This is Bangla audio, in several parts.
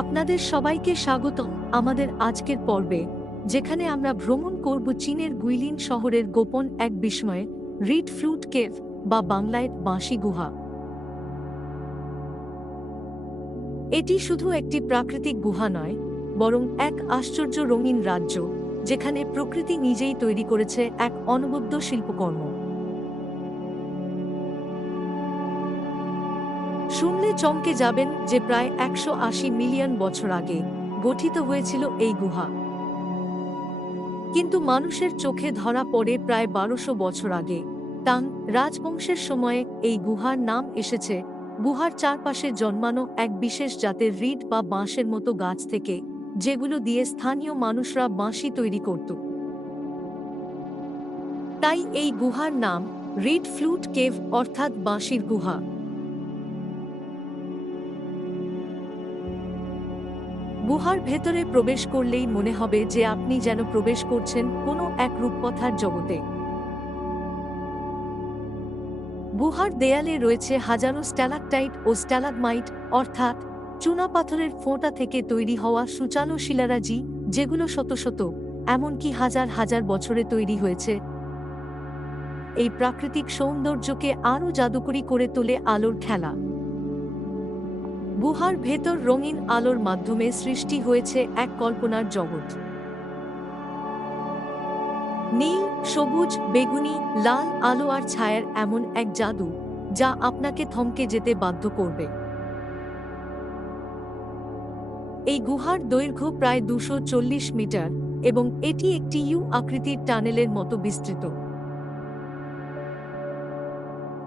আপনাদের সবাইকে স্বাগতম আমাদের আজকের পর্বে, যেখানে আমরা ভ্রমণ করব চীনের গুইলিন শহরের গোপন এক বিস্ময়ে, রিড ফ্লুট কেভ বা বাংলায় বাঁশি গুহা। এটি শুধু একটি প্রাকৃতিক গুহা নয়, বরং এক আশ্চর্য রঙিন রাজ্য, যেখানে প্রকৃতি নিজেই তৈরি করেছে এক অনবদ্য শিল্পকর্ম। শুনলে চমকে যাবেন যে প্রায় একশো আশি মিলিয়ন বছর আগে গঠিত হয়েছিল এই গুহা। কিন্তু মানুষের চোখে ধরা পড়ে প্রায় বারোশো বছর আগে। তাং রাজবংশের সময়ে এই গুহার নাম এসেছে গুহার চারপাশে জন্মানো এক বিশেষ জাতের রিড বা বাঁশের মতো গাছ থেকে, যেগুলো দিয়ে স্থানীয় মানুষরা বাঁশি তৈরি করত। তাই এই গুহার নাম রিড ফ্লুট কেভ অর্থাৎ বাঁশির গুহা। গুহার ভেতরে প্রবেশ করলেই মনে হবে যে আপনি যেন প্রবেশ করছেন কোনো এক রূপকথার জগতে। গুহার দেয়ালে রয়েছে হাজারো স্ট্যালাকটাইট ও স্ট্যালাগমাইট অর্থাৎ চুনাপাথরের ফোঁটা থেকে তৈরি হওয়া সুচালো শিলারাজি, যেগুলো শত শত, এমনকি হাজার হাজার বছরে তৈরি হয়েছে। এই প্রাকৃতিক সৌন্দর্যকে আরও জাদুকরি করে তোলে আলোর খেলা। গুহার ভেতর রঙিন আলোর মাধ্যমে সৃষ্টি হয়েছে এক কল্পনার জগৎ। নীল, সবুজ, বেগুনি, লাল আলো আর ছায়ার এমন এক জাদু যা আপনাকে থমকে যেতে বাধ্য করবে। এই গুহার দৈর্ঘ্য প্রায় দুশো মিটার এবং এটি একটি ইউ আকৃতির টানেলের মতো বিস্তৃত।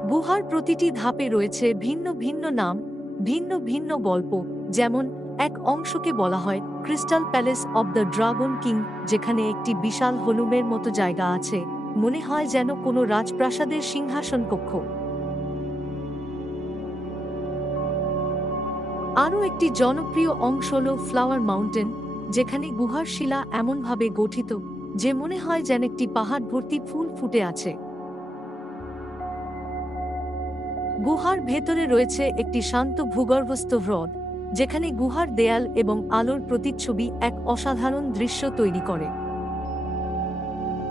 গুহার প্রতিটি ধাপে রয়েছে ভিন্ন ভিন্ন নাম ভিন্ন ভিন্ন গল্প, যেমন এক অংশকে বলা হয় crystal palace of the dragon king যেখানে একটি বিশাল হলুমের মতো জায়গা আছে। মনে হয় যেন কোনো রাজপ্রাসাদের সিংহাসন কক্ষ। আরও একটি জনপ্রিয় অংশ হল ফ্লাওয়ার মাউন্টেন যেখানে গুহার শিলা এমনভাবে গঠিত, যে মনে হয় যেন একটি পাহাড় ভর্তি ফুল ফুটে আছে। গুহার ভেতরে রয়েছে একটি শান্ত ভূগর্ভস্থ হ্রদ, যেখানে গুহার দেয়াল এবং আলোর প্রতিচ্ছবি এক অসাধারণ দৃশ্য তৈরি করে।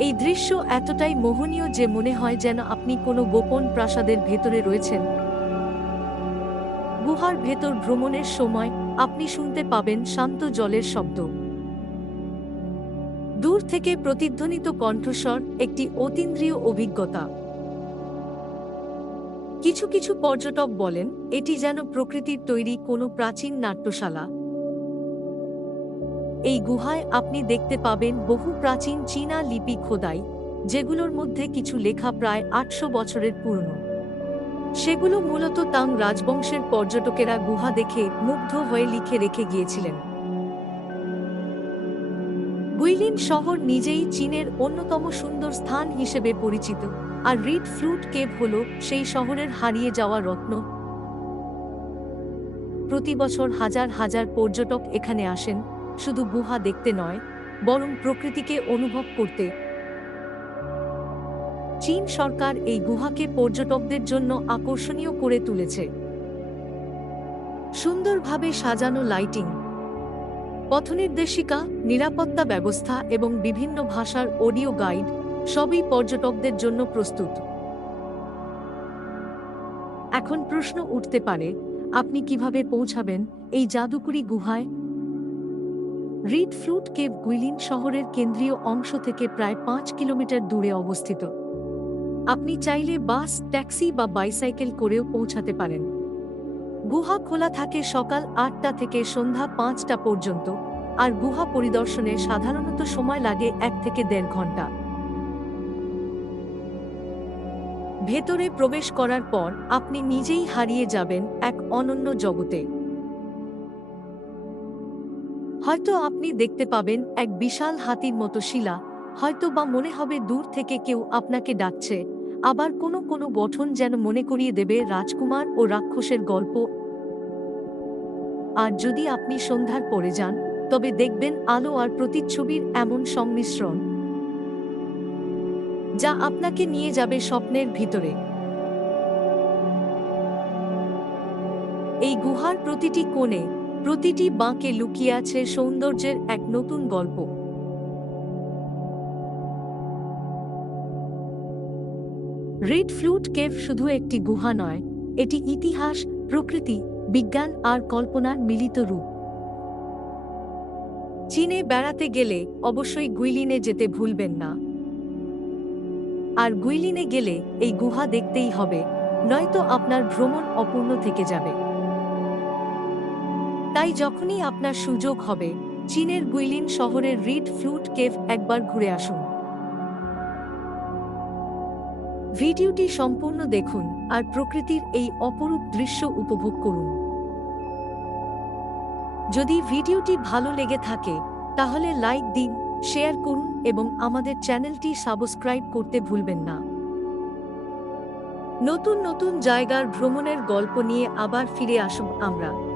এই দৃশ্য এতটাই মোহনীয় যে মনে হয় যেন আপনি কোনো গোপন প্রাসাদের ভেতরে রয়েছেন। গুহার ভেতর ভ্রমণের সময় আপনি শুনতে পাবেন শান্ত জলের শব্দ। দূর থেকে প্রতিধ্বনিত কণ্ঠস্বর একটি অতীন্দ্রিয় অভিজ্ঞতা। কিছু কিছু পর্যটক বলেন, এটি যেন প্রকৃতির তৈরি কোনো প্রাচীন নাট্যশালা। এই গুহায় আপনি দেখতে পাবেন বহু প্রাচীন চীনা লিপি খোদাই, যেগুলোর মধ্যে কিছু লেখা প্রায় আটশো বছরের পুরনো। সেগুলো মূলত তাং রাজবংশের পর্যটকেরা গুহা দেখে মুগ্ধ হয়ে লিখে রেখে গিয়েছিলেন। গুইলিন শহর নিজেই চীনের অন্যতম সুন্দর স্থান হিসেবে পরিচিত। আর রিড ফ্লুট কেভ হল সেই শহরের হারিয়ে যাওয়া রত্ন। প্রতি বছর হাজার হাজার পর্যটক এখানে আসেন, শুধু গুহা দেখতে নয়, বরং প্রকৃতিকে অনুভব করতে। চীন সরকার এই গুহাকে পর্যটকদের জন্য আকর্ষণীয় করে তুলেছে। সুন্দরভাবে সাজানো লাইটিং, পথনির্দেশিকা, নিরাপত্তা ব্যবস্থা এবং বিভিন্ন ভাষার অডিও গাইড সবই পর্যটকদের জন্য প্রস্তুত। এখন প্রশ্ন উঠতে পারে, আপনি কীভাবে পৌঁছাবেন এই জাদুকরি গুহায়? রিড ফ্লুট কেভ গুইলিন শহরের কেন্দ্রীয় অংশ থেকে প্রায় পাঁচ কিলোমিটার দূরে অবস্থিত। আপনি চাইলে বাস, ট্যাক্সি বা বাইসাইকেল করেও পৌঁছাতে পারেন। গুহা খোলা থাকে সকাল আটটা থেকে সন্ধ্যা পাঁচটা পর্যন্ত, আর গুহা পরিদর্শনে সাধারণত সময় লাগে এক থেকে দেড় ঘণ্টা। ভেতরে প্রবেশ করার পর আপনি নিজেই হারিয়ে যাবেন এক অনন্য জগতে। হয়তো আপনি দেখতে পাবেন এক বিশাল হাতির মতো শিলা হয়তো বা মনে হবে দূর থেকে কেউ আপনাকে ডাকছে, আবার কোনো কোনো গঠন যেন মনে করিয়ে দেবে রাজকুমার ও রাক্ষসের গল্প। আর যদি আপনি সন্ধ্যার পরে যান, তবে দেখবেন আলো আর প্রতিচ্ছবির এমন সংমিশ্রণ। যা আপনাকে নিয়ে যাবে স্বপ্নের ভিতরে। এই গুহার প্রতিটি কোণে, প্রতিটি বাঁকে লুকিয়ে আছে সৌন্দর্যের এক নতুন গল্প। রেড ফ্লুট কেভ শুধু একটি গুহা নয়, এটি ইতিহাস, প্রকৃতি, বিজ্ঞান আর কল্পনার মিলিত রূপ। চীনে বেড়াতে গেলে অবশ্যই গুইলিনে যেতে ভুলবেন না। আর গুইলিনে গেলে এই গুহা দেখতেই হবে, নয়তো আপনার ভ্রমণ অপূর্ণ থেকে যাবে। তাই যখনই আপনার সুযোগ হবে, চীনের গুইলিন শহরের রিড ফ্লুট কেভ একবার ঘুরে আসুন। ভিডিওটি সম্পূর্ণ দেখুন আর প্রকৃতির এই অপরূপ দৃশ্য উপভোগ করুন। যদি ভিডিওটি ভালো লেগে থাকে, তাহলে লাইক দিন শেয়ার করুন এবং আমাদের চ্যানেলটি সাবস্ক্রাইব করতে ভুলবেন না। নতুন নতুন জায়গার ভ্রমণের গল্প নিয়ে আবার ফিরে আসুন আমরা।